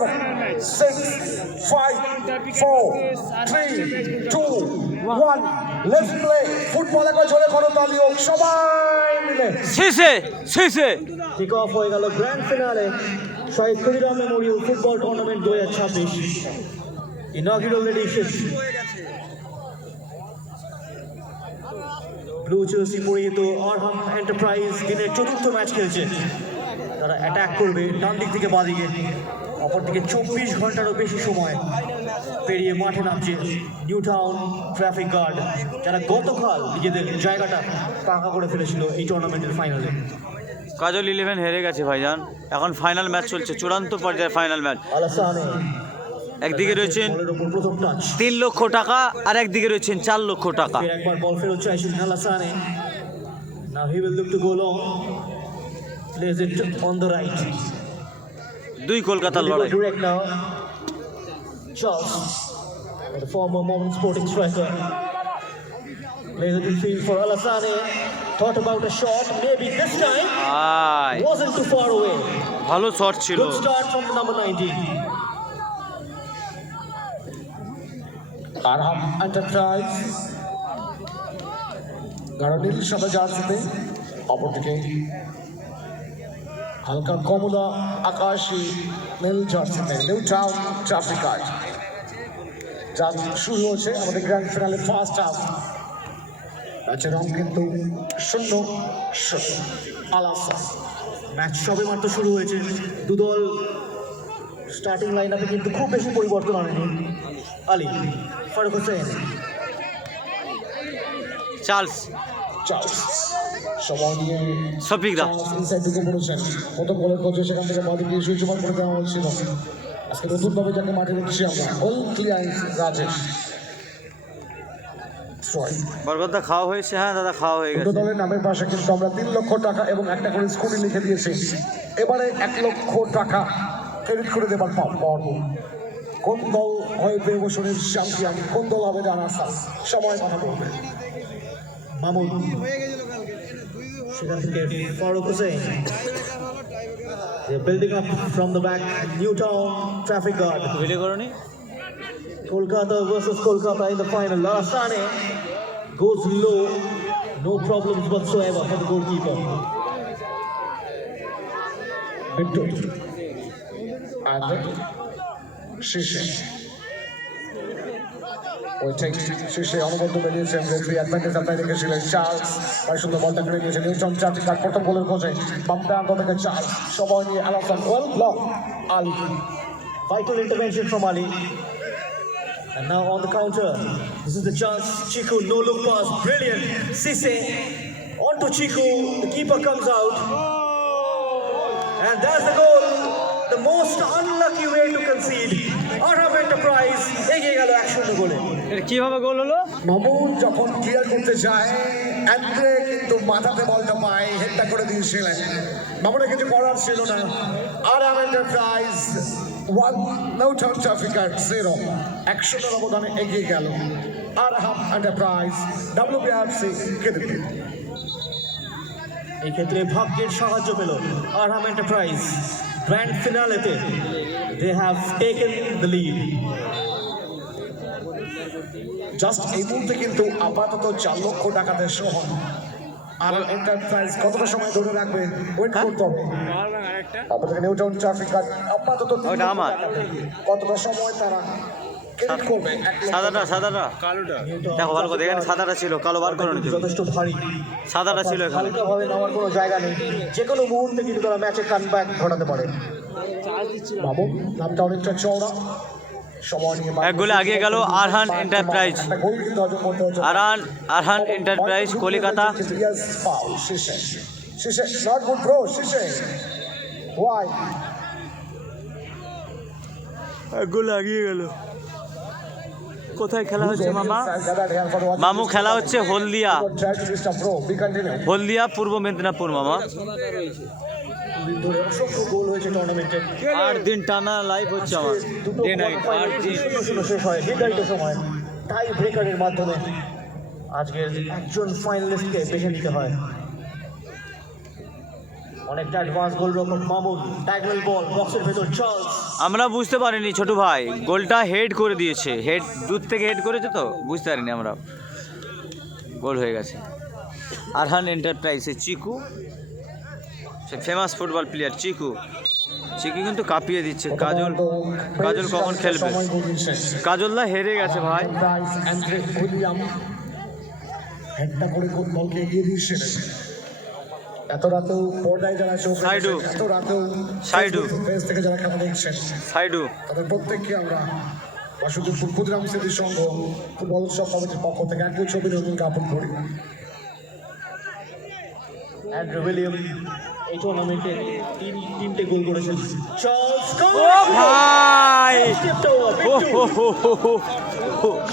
7, 6, 5, 4, 3, 2, 1. Let's play. Football একবার জোরে করো তালি হোক সবাই মিলে। শেষে কিক অফ হয়ে গেল grand finale Shahid Khudiram memorial football tournament 2026 inaugural edition. Blue jersey পরিহিত আরহাম এন্টারপ্রাইজ দিনের চতুর্থ ম্যাচ খেলছে। তারা অ্যাটাক করবে ডান দিক থেকে বাঁ দিকে, অপরদিকে 24 ঘন্টারও বেশি সময় পেরিয়ে মাঠে নামছে নিউ টাউন ট্রাফিক গার্ড, যারা গতকাল নিজেদের জায়গাটা পাকা করে ফেলেছিল এই টুর্নামেন্টের ফাইনালে। কাজল 11 হেরে গেছে ভাইজান, এখন ফাইনাল ম্যাচ চলছে, চূড়ান্ত পর্যায়ে ফাইনাল ম্যাচ। আলাসানে একদিকে রয়েছেন বলের উপর প্রথম টাচ, 3 লক্ষ টাকা, আর একদিকে রয়েছেন 4 লক্ষ টাকা। একবার বল ফেরত চাইছেন আলাসানে। Now he will look to go long, plays it on the right, দুই কলকাতার লড়াই। direct now. Charles, the former Mormon Sporting striker, plays it in field for Alassane. Thought about a shot, maybe this time. Wasn't too far away. ভালো shot ছিল। Good start from the number 19. Arham enterprise গাঢ় নীল সাদা জার্সিতে, অপরদিকে হালকা কমলা আকাশি নীল জার্সিতে new Town traffic guard. যা শুরু হচ্ছে আমাদের গ্র্যান্ড ফিনালে ফার্স্ট হাফ। ম্যাচের রং কিন্তু 0-0 আলাসা। ম্যাচ সবে মাত্র শুরু হয়েছে, দুদল স্টার্টিং লাইন আপে কিন্তু খুব বেশি পরিবর্তন আনেনি। আলী, ফারুক হোসেন, চার্লস, সময় নিয়ে শফিক দা ইনসাইড দিকে পড়েছেন। প্রথম বলের কোচে সেখান থেকে বাদে গিয়ে সুইচমান করে দেওয়া হচ্ছিল। আজকে নতুনভাবে যাকে মাঠে রেখেছি আমরা, ওয়েল ক্লিয়ারেন্স রাজেশ। বরগদা খাওয়া হয়েছে? হ্যাঁ দাদা, খাওয়া হয়ে দুটো গেছে। দলের নামের পাশে কিন্তু আমরা 3 লক্ষ টাকা এবং একটা করে স্কুটি লিখে দিয়েছি। এবারে 1 লক্ষ টাকা ক্রেডিট করে দেবার পারব। কোন দল হয়ে বেবসনের চ্যাম্পিয়ন, কোন দল হবে জানার সময় কথা বলবে। মামুন, সেখান থেকে Faruk Hossain. They're building up from the back, New Town traffic guard. Video করনি? Kolkata versus Kolkata in the final. Alassane goes low, no problems whatsoever for the goalkeeper. Bittu and Shishe. ওই ঠিক শেষে অনবদ্য বেরিয়েছেন, রেফারি অ্যাডভান্টেজ আপনার রেখেছিলেন। Charles তার সুন্দর বলটা করে নিয়েছেন নিউটন ট্রাফিক গার্ড, প্রথম গোলের খোঁজে বাম প্রান্ত থেকে চার্লস, সময় নিয়ে আলাসান, ওয়েল ব্লক আলী। Vital intervention from Ali. And now on the counter, this is the chance. Chiku, no look pass, brilliant. Sisse onto Chiku, the keeper comes out. And that's the goal. The most unlucky way to concede. Arham Enterprise এগিয়ে গেল 1-0 গোলে। এটা কিভাবে গোল হলো? মামুন যখন clear করতে যায়, Andre কিন্তু মাথাতে বলটা পায়, হেডটা করে দিয়েছিলেন। মামুনের কিছু করার ছিল না। Arham enterprise 1, New Town traffic guard 0। 100 ব্যবধানে এগিয়ে গেল আরহাম এন্টারপ্রাইজ। WBRC কেদিকে এই ক্ষেত্রে ভাগ্যের সাহায্য পেল আরহাম এন্টারপ্রাইজ। গ্র্যান্ড ফিনালেতে they have taken the lead. Just এই মুহূর্তে কিন্তু আপাতত 4 লক্ষ টাকাতে সহ আর এন্টারপ্রাইজ কতটা সময় ধরে রাখবে ওয়েট করতে হবে। আপাতত নিউ টাউন ট্রাফিক গার্ড আপাতত ওটা আমার। কতটা সময় তারা ক্রেডিট করবে। সাদাটা কালোটা দেখো ভালো করে, এখানে সাদাটা ছিল, কালো বার করে নিতে। যথেষ্ট ভারী, সাদাটা ছিল এখানে। হালকাভাবে নামার কোনো জায়গা নেই, যে কোনো মুহূর্তে কিন্তু তারা ম্যাচে কামব্যাক ঘটাতে পারে। বাবু নামটা অনেকটা চওড়া, সময় নিয়ে এক গোলে এগিয়ে গেল আরহান এন্টারপ্রাইজ। একটা গোল কিন্তু হজম করতে হচ্ছে। আরহান এন্টারপ্রাইজ কলকাতা। শেষে নট গুড ব্রো, শেষে ওয়াই এক গোলে এগিয়ে গেল। কোথায় খেলা হচ্ছে মামা? মামু খেলা হচ্ছে হলদিয়া পূর্ব মেদিনীপুর মামা। অসংখ্য গোল হয়েছে টুর্নামেন্টে, 8 দিন টানা লাইভ হচ্ছে আমার। ডে নাইট 8 দিন শেষ হয় নির্ধারিত সময় টাই ব্রেকারের মাধ্যমে। আজকের একজন ফাইনালিস্টকে বেছে নিতে হয়। অনেকটা অ্যাডভান্স গোলরক্ষক মামুন, ডায়াগোনাল বল বক্সের ভেতর চার্লস। আমরা বুঝতে পারিনি ছোট ভাই, গোলটা হেড করে দিয়েছে, হেড দূর থেকে হেড করেছে তো বুঝতে পারিনি আমরা, গোল হয়ে গেছে। আরহান এন্টারপ্রাইজে চিকু, সে ফেমাস ফুটবল প্লেয়ার চিকু কিন্তু কাঁপিয়ে দিচ্ছে। কাজল কখন খেলবে? কাজলদা হেরে গেছে ভাই। হেডটা করে কোন বলকে এগিয়ে দিয়েছেন। এত রাতেও পর্দায় যারা সাইডু, এত রাতেও সাইডু ফেস থেকে যারা খেলা দেখছেন, সাইডু তাদের প্রত্যেককে আমরা বাসুদেবপুর ক্ষুদিরাম স্মৃতি সংঘ ফুটবল উৎসব কমিটির পক্ষ থেকে এক ছবি নতুন জ্ঞাপন করি। অ্যান্ড্রু উইলিয়াম এই টুর্নামেন্টে তিনটে গোল করেছেন। চার্লস ভাই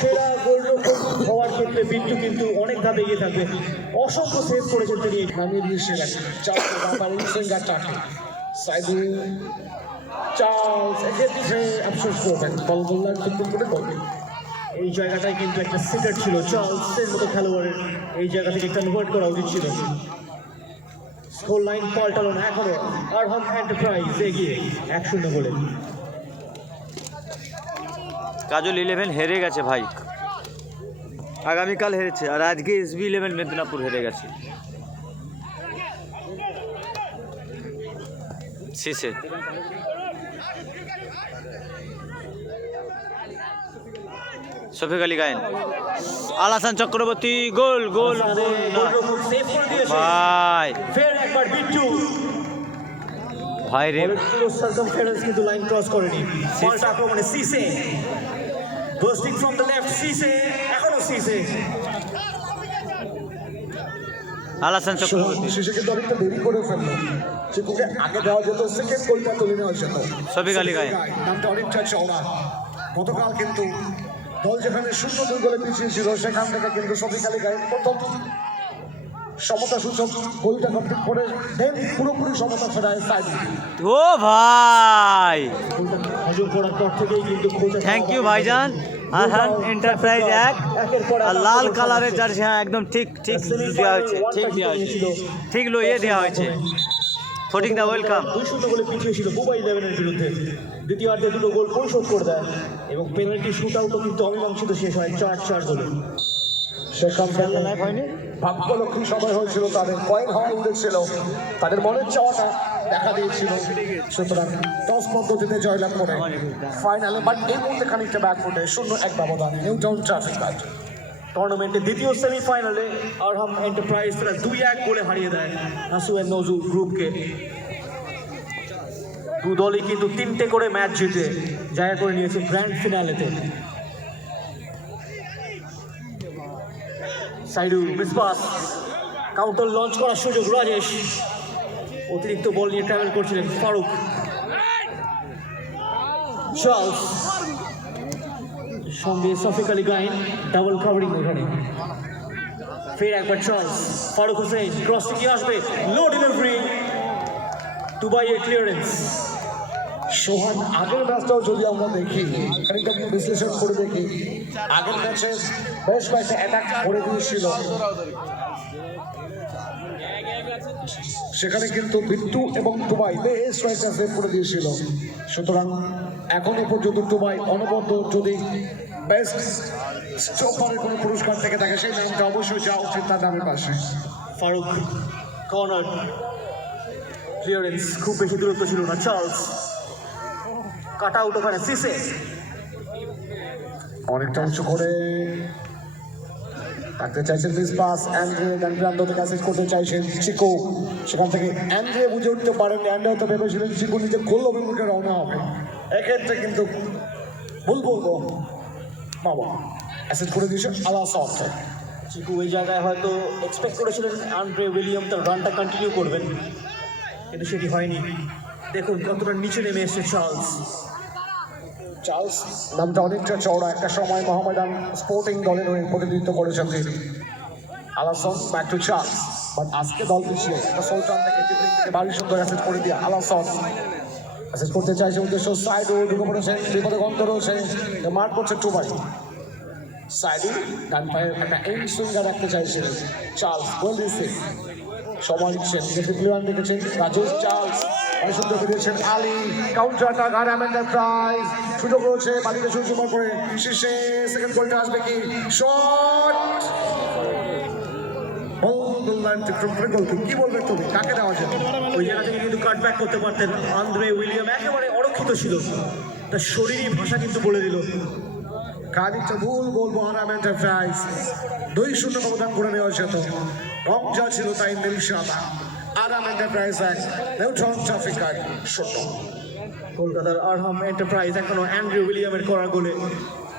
সেরা গোলরক্ষক হওয়ার ক্ষেত্রে বিট্টু কিন্তু অনেক ধাপে এগিয়ে থাকবে। অসংখ্য সেভ করেছেন তিনি। নামিয়ে দিয়েছিলেন চার্লস ব্যাপারে সিঙ্গার টাকে সাইডু চার্লস এক্ষেত্রে আফসোস করবেন, বল বললাম কিন্তু করে করবেন। এই জায়গাটায় কিন্তু একটা সিটার ছিল চার্লসের মতো খেলোয়াড়ের, এই জায়গা থেকে কনভার্ট করা উচিত ছিল। স্কোর লাইন পাল্টালো না এখনো, আরহাম এন্টারপ্রাইজ এগিয়ে 1-0 গোলে। কাজল 11 হেরে গেছে ভাই, আগামীকাল হেরেছে, আর আজকে SB 11 মেদিনীপুর হেরে গেছে শেষে। শফিক আলী গায়েন, আলাসান চক্রবর্তী গোল গোল গোল না ভাই, ফের একবার বিট্টু ভাই রে, পুরো সার্কামফারেন্স কিন্তু লাইন ক্রস করেনি। বলটা আক্রমণে সিসে, বুস্টিং ফ্রম দ্য লেফট সিসে, এখনো সিসে। আলাসান চক্রবর্তী, শেষে কিন্তু অনেকটা দেরি করে ফেললো, চিকুকে আগে দেওয়া যেত, সেকেন্ড গোলটা তুলে নেওয়া যেত। শফিক আলী গায়েন নামটা অনেকটা চওড়া। গতকাল কিন্তু দল যেখানে 0-2 গোলে পিছিয়ে ছিল, সেখান থেকে কিন্তু শফিক আলী গায়েন প্রথম সমতা সূচক গোলটা কমপ্লিট করে দেন পুরোপুরি সমতা ফেরায় সাইডু। ও ভাই, হজম করার পর থেকেই কিন্তু থ্যাংক ইউ ভাইজান। আরহান এন্টারপ্রাইজ একের পর আর লাল কালারের জার্সি, হ্যাঁ একদম ঠিক দেওয়া হয়েছে, ঠিক দেওয়া হয়েছে, ঠিক লইয়ে দেওয়া হয়েছে। ফটিক দা ওয়েলকাম। 2-0 গোলে পিছিয়ে ছিল মুম্বাই 11-এর বিরুদ্ধে, দ্বিতীয়ার্ধে দুটো গোল পরিশোধ করে দেয় এবং পেনাল্টি শুট আউটও কিন্তু অমীমাংসিত শেষ হয় 4-4 গোলে। সেখান থেকে ভাগ্যলক্ষ্মী সময় হয়েছিল, তাদের পয়েন্ট হওয়া উচিত ছিল, তাদের মনের চাওয়াটা দেখা দিয়েছিল। সুতরাং টস পদ্ধতিতে জয়লাভ করে ফাইনালে, বাট এই মুহূর্তে খানিকটা ব্যাকফুটে 0-1 ব্যবধানে নিউ টাউন ট্রাফিক লাইট। টুর্নামেন্টের দ্বিতীয় সেমিফাইনালে আরহাম এন্টারপ্রাইজ তারা 2-1 গোলে হারিয়ে দেয় নাসু এন্ড নজু গ্রুপকে। দু দলই কিন্তু 3টে করে ম্যাচ জিতে জায়গা করে নিয়েছে গ্র্যান্ড ফিনালেতে। সাইডু মিসপাস, কাউন্টার লঞ্চ করার সুযোগ রাজেশ, অতিরিক্ত বল নিয়ে ট্রাভেল করছিলেন ফারুক। চার্লস সঙ্গে শফিক আলী গায়েন, ডাবল কাভারিং এখানে। ফের একবার চার্লস, ফারুক হোসেন ক্রস থেকে আসবে, লো ডেলিভারি, দুবাইয়ের ক্লিয়ারেন্স। সোহান আগের ম্যাচটাও যদি আমরা দেখি, খানিকটা বিশ্লেষণ করে দেখি, আগের ম্যাচে বেশ কয়েকটা অ্যাটাক করে দিয়েছিল, সেখানে কিন্তু বিট্টু এবং দুবাই বেশ কয়েকটা সেভ করে দিয়েছিল। সুতরাং এখনো পর্যন্ত দুবাই অনবদ্য যদি বেস্ট স্টপারের কোনো পুরস্কার থেকে থাকে, সেই নামটা অবশ্যই যাওয়া উচিত তার নামের পাশে। ফারুক কর্নার, ক্লিয়ারেন্স খুব বেশি দূরত্ব ছিল না। চার্লস কাট আউট ওখানে, সিসে অনেকটা উঁচু করে রাখতে চাইছেন মিস পাস, অ্যান্ড্রে ডানপ্রান্ত থেকে অ্যাসিস্ট করতে চাইছেন চিকু, সেখান থেকে অ্যান্ড্রে বুঝে উঠতে পারেন, অ্যান্ড্রে তো ভেবেছিলেন চিকু নিজে গোল অভিমুখে রওনা হবে, এক্ষেত্রে কিন্তু ভুল বলবো বাবা অ্যাসিস্ট করে দিয়েছে আলাসন। চিকু এই জায়গায় হয়তো এক্সপেক্ট করেছিলেন আন্দ্রে উইলিয়াম তার রানটা কন্টিনিউ করবেন, কিন্তু সেটি হয়নি। দেখুন কতটা নিচে নেমে এসেছে চার্লস। চার্লস নামটা অনেকটা চওড়া, একটা সময় মোহামেডান স্পোর্টিং দলের হয়ে প্রতিনিধিত্ব করেছেন তিনি। আলাসন ব্যাক টু চার্লস, বাট আজকে দল পিছিয়ে একটা সোলটান থেকে টিপিং থেকে ভারী সুন্দর অ্যাসিস্ট করে দিয়ে আলাসন অ্যাসিস্ট করতে চাইছে, উদ্দেশ্য সাইডও ঢুকে পড়েছেন, বিপদে গন্ত রয়েছে, মার্ক করছে টুবাই। সাইডু ডান পায়ে একটা এন্ড সুইঙ্গার রাখতে চাইছিলেন চার্লস, ওয়েল রিসিভ। সময় নিচ্ছেন দেখে প্লেয়ার দেখেছেন রাজেশ চার্লস অনেক সুন্দর দিয়েছেন Ali counter attack R enterprise সুযোগ রয়েছে বাদিকে সুযোগ করে শীর্ষে সেকেন্ড গোলটা আসবে কি শট কি বলবে তুমি কাকে দেওয়া যাবে ওই জায়গা থেকে কিন্তু কাটব্যাক করতে পারতেন আন্দ্রে উইলিয়াম একেবারে অরক্ষিত ছিল তার শরীরী ভাষা কিন্তু বলে দিল খানিকটা ভুল বলবো আরাম এন্টারপ্রাইজ 2-0 ব্যবধান করে নেওয়া যেত রং যা ছিল তাই নীল সাদা আরাম এন্টারপ্রাইজ 1 নিউটন ট্রাফিক গার্ড 0 কলকাতার আরহাম এন্টারপ্রাইজ এখনো অ্যান্ড্রে উইলিয়ামের করা গোলে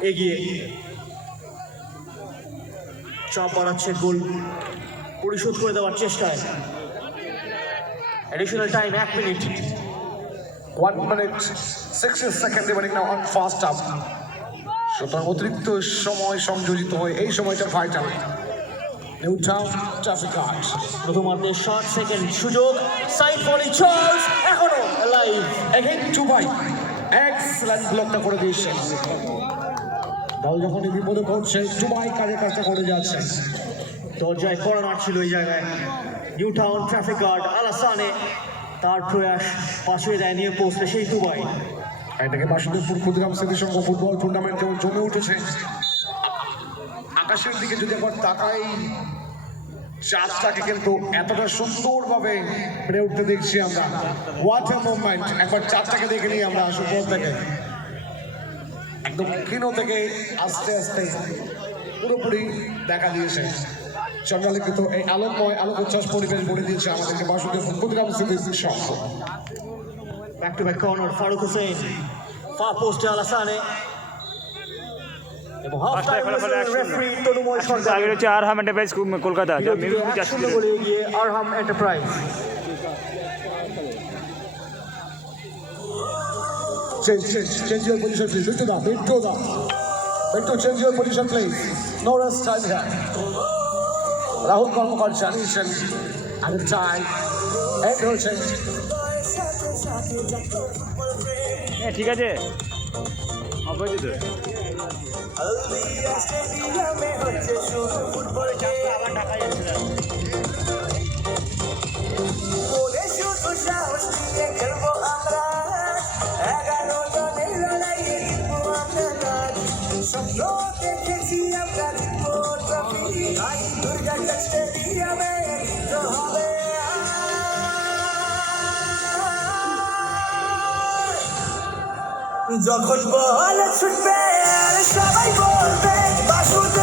এগিয়ে চাপ বাড়াচ্ছে গোল পরিশোধ করে দেওয়ার চেষ্টায় additional time 1 minute 1 minute 60 seconds remaining now on first half সুতরাং অতিরিক্ত সময় সংযোজিত হয় এই সময়টা ভাইটাল নিউটাউন ট্রাফিক গার্ড প্রথমার্ধে 60 সেকেন্ড সুযোগ সাইড ভলি চার্লস এখনো live again to by excellent ব্লকটা করে দিয়েছেন দল যখন বিপদে পড়ছে টুবাই কাজটা করে যাচ্ছে দরজায় কর্নার ছিল এই জায়গায় নিউটাউন ট্রাফিক গার্ড আলাসানে তার প্রয়াস পাশে দেয় নিয়ে পৌঁছলে সেই দুবাই এটাকে বাসুদেবপুর ক্ষুদিরাম স্মৃতিসংঘ ফুটবল টুর্নামেন্ট যেমন জমে উঠেছে আকাশের দিকে যদি একবার তাকাই চাঁদটাকে কিন্তু এতটা সুন্দরভাবে বেড়ে উঠতে দেখছি আমরা হোয়াট এ মুভমেন্ট একবার চাঁদটাকে দেখে নিই আমরা সুন্দর থেকে একদম ক্ষীণ থেকে আস্তে আস্তে পুরোপুরি দেখা দিয়েছে চন্দ্রালিখিত এই আলোকময় আলোক উচ্ছ্বাস পরিবেশ গড়ে দিয়েছে আমাদেরকে Basudevpur Khudiram Smritisangha back to back corner Faruk Hossain far পোস্টে আলাসানে এবং half time referee Tanmoy Sarkar আগে হচ্ছে আরহাম এন্টারপ্রাইজ কলকাতা যা মেবি সুন্দর বলে এগিয়ে আরহাম enterprise Change your position, please. Victor, change your position, please. No rest time here. Rahul Karmakar জানিয়েছেন and the time and হয়েছে হ্যাঁ ঠিক আছে অপোজিট যখন বল ছুটবে আর সবাই বলবে বাসুদেব